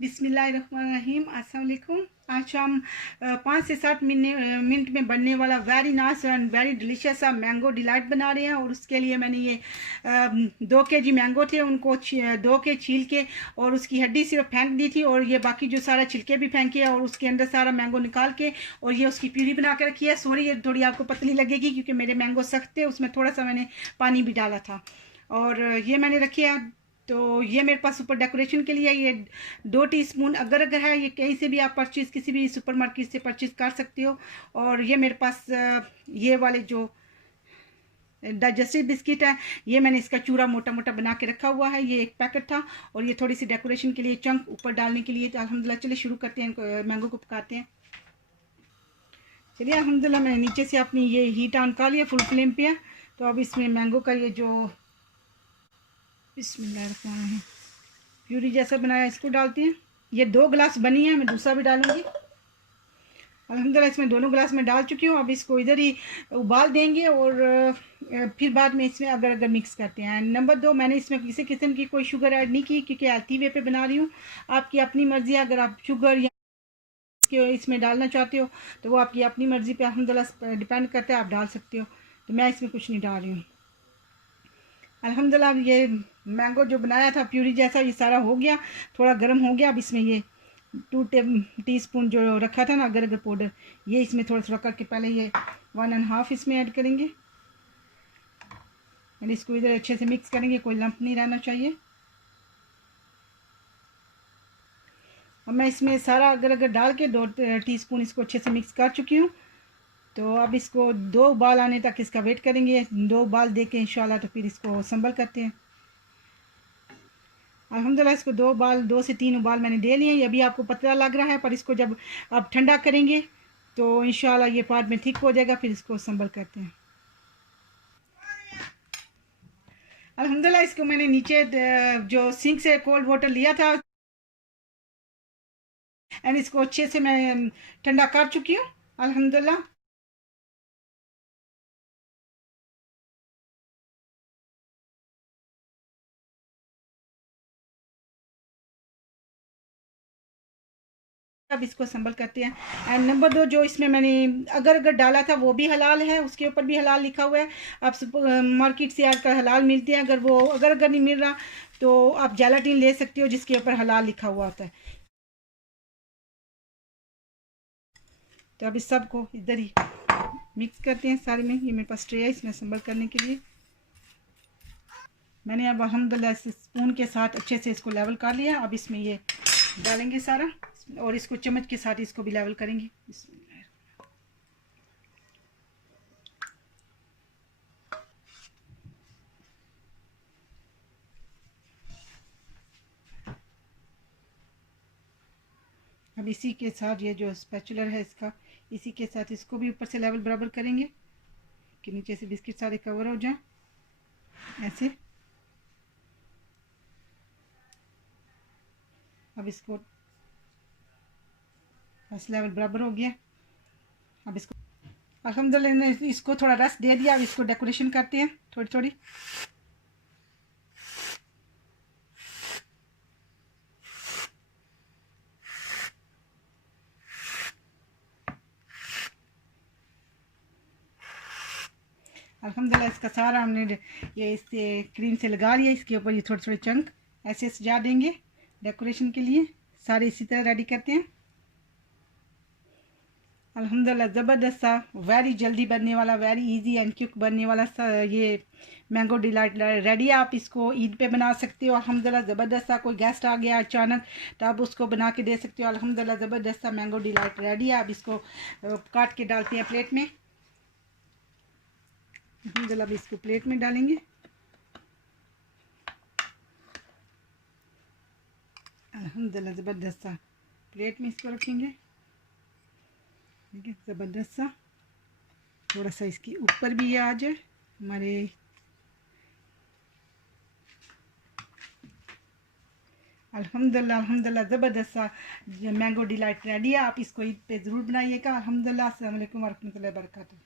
बिस्मिल्लाहिर्रहमानिर्रहीम। अस्सलाम वालेकुम। आज हम 5 से 7 मिनट में बनने वाला very nice and very delicious सा मैंगो डिलाइट बना रहे हैं। और उसके लिए मैंने ये 2 kg मैंगो थे, उनको धो के छील के और उसकी हड्डी सिर्फ फेंक दी थी, और ये बाकी जो सारा छिलके भी फेंके और उसके अंदर सारा मैंगो निकाल के और ये उसकी प्यूरी बना के रखी है। सॉरी, ये थोड़ी आपको पतली लगेगी क्योंकि मेरे मैंगो सख्त थे, उसमें थोड़ा सा मैंने पानी भी डाला था। और ये मैंने रखी है। तो ये मेरे पास ऊपर डेकोरेशन के लिए ये 2 टीस्पून अगर अगर है, ये कहीं से भी आप परचेज़ किसी भी सुपरमार्केट से परचेज़ कर सकते हो। और ये मेरे पास ये वाले जो डाइजेस्टिव बिस्किट है, ये मैंने इसका चूरा मोटा मोटा बना के रखा हुआ है। ये एक पैकेट था और ये थोड़ी सी डेकोरेशन के लिए चंक ऊपर डालने के लिए। तो अल्हम्दुलिल्लाह चलिए शुरू करते हैं, इनको मैंगो को पकाते हैं। चलिए अल्हम्दुलिल्लाह मैंने नीचे से अपनी ये हीट ऑन कर लिया, फुल फ्लेम पे है। तो अब इसमें मैंगो का ये जो बिस्मिल्लाह प्यूरी जैसा बनाया इसको डालते हैं। ये 2 गिलास बनी है, मैं दूसरा भी डालूंगी। अल्हम्दुलिल्लाह इसमें दोनों गिलास में डाल चुकी हूँ। अब इसको इधर ही उबाल देंगे और फिर बाद में इसमें अगर अगर मिक्स करते हैं। नंबर 2, मैंने इसमें किसी किस्म की कोई शुगर ऐड नहीं की क्योंकि हेल्थी वे पे बना रही हूँ। आपकी अपनी मर्ज़ी है, अगर आप शुगर या इसमें डालना चाहते हो तो वो आपकी अपनी मर्ज़ी पे अल्हम्दुलिल्लाह डिपेंड करता है, आप डाल सकते हो। तो मैं इसमें कुछ नहीं डाल रही हूँ। अल्हम्दुलिल्लाह ये मैंगो जो बनाया था प्यूरी जैसा, ये सारा हो गया, थोड़ा गर्म हो गया। अब इसमें ये 2 टीस्पून जो रखा था ना अगर अगर पाउडर, ये इसमें थोड़ा थोड़ा करके पहले ये 1.5 इसमें ऐड करेंगे और इसको इधर अच्छे से मिक्स करेंगे, कोई लंप नहीं रहना चाहिए। अब मैं इसमें सारा अगर अगर डाल के 2 टीस्पून इसको अच्छे से मिक्स कर चुकी हूँ। तो अब इसको 2 उबाल आने तक इसका वेट करेंगे। 2 उबाल दे के इंशाल्लाह तो फिर इसको संभल करते हैं। अल्हम्दुलिल्लाह इसको 2 से 3 उबाल मैंने दे लिए। ये भी आपको पतला लग रहा है, पर इसको जब आप ठंडा करेंगे तो इंशाल्लाह ये पार्ट में ठीक हो जाएगा। फिर इसको संभल करते हैं। अल्हम्दुलिल्लाह इसको मैंने नीचे जो सिंक से कोल्ड वाटर लिया था एंड इसको अच्छे से मैं ठंडा कर चुकी हूँ अल्हम्दुलिल्लाह। अब इसको संभल करते हैं। एंड नंबर 2, जो इसमें मैंने अगर अगर डाला था वो भी हलाल है, उसके ऊपर भी हलाल लिखा हुआ है। आप मार्केट से आजकल हलाल मिलते हैं, अगर वो अगर अगर नहीं मिल रहा तो आप जेलाटिन ले सकते हो जिसके ऊपर हलाल लिखा हुआ होता है। तो अब इस सब को इधर ही मिक्स करते हैं सारे में। ये मेरे पास ट्रे है इसमें संभल करने के लिए। मैंने अब अल्हम्दुलिल्लाह इस स्पून के साथ अच्छे से इसको लेवल कर लिया। अब इसमें ये डालेंगे सारा और इसको चम्मच के साथ इसको भी लेवल करेंगे। अब इसी के साथ ये जो स्पैचुलर है इसका, इसी के साथ इसको भी ऊपर से लेवल बराबर करेंगे कि नीचे से बिस्किट सारे कवर हो जाएं ऐसे। अब इसको बस लेवल बराबर हो गया। अब इसको अल्हम्दुलिल्लाह ने इसको थोड़ा रस दे दिया। अब इसको डेकोरेशन करते हैं थोड़ी थोड़ी। अल्हम्दुलिल्लाह इसका सारा हमने ये इससे क्रीम से लगा लिया। इसके ऊपर ये थोड़े थोड़े चंक ऐसे सजा देंगे डेकोरेशन के लिए। सारे इसी तरह रेडी करते हैं। अल्हम्दुलिल्लाह ज़बरदस्त सा, वेरी जल्दी बनने वाला, वेरी इजी एंड क्विक बनने वाला सा ये मैंगो डिलाइट रेडी है। आप इसको ईद पे बना सकते हो। अल्हम्दुलिल्लाह ज़बरदस्त सा, कोई गेस्ट आ गया अचानक तो आप उसको बना के दे सकते हो। अल्हम्दुलिल्लाह ज़बरदस्त सा मैंगो डिलाइट रेडी है। आप इसको काट के डालते हैं प्लेट में। अल्हम्दुलिल्लाह इसको प्लेट में डालेंगे। अल्हम्दुलिल्लाह ज़बरदस्त सा प्लेट में इसको रखेंगे। ठीक है, ज़बरदस्त सा। थोड़ा सा इसके ऊपर भी ये आ जाए हमारे। अल्हम्दुलिल्लाह अल्हम्दुलिल्लाह ज़बरदस्त सा मैंगो डिलाइट रेडी है। आप इसको ईद पे ज़रूर बनाइएगा। अल्हम्दुलिल्लाह, अस्सलाम वालेकुम व रहमतुल्लाहि व बरकातहू।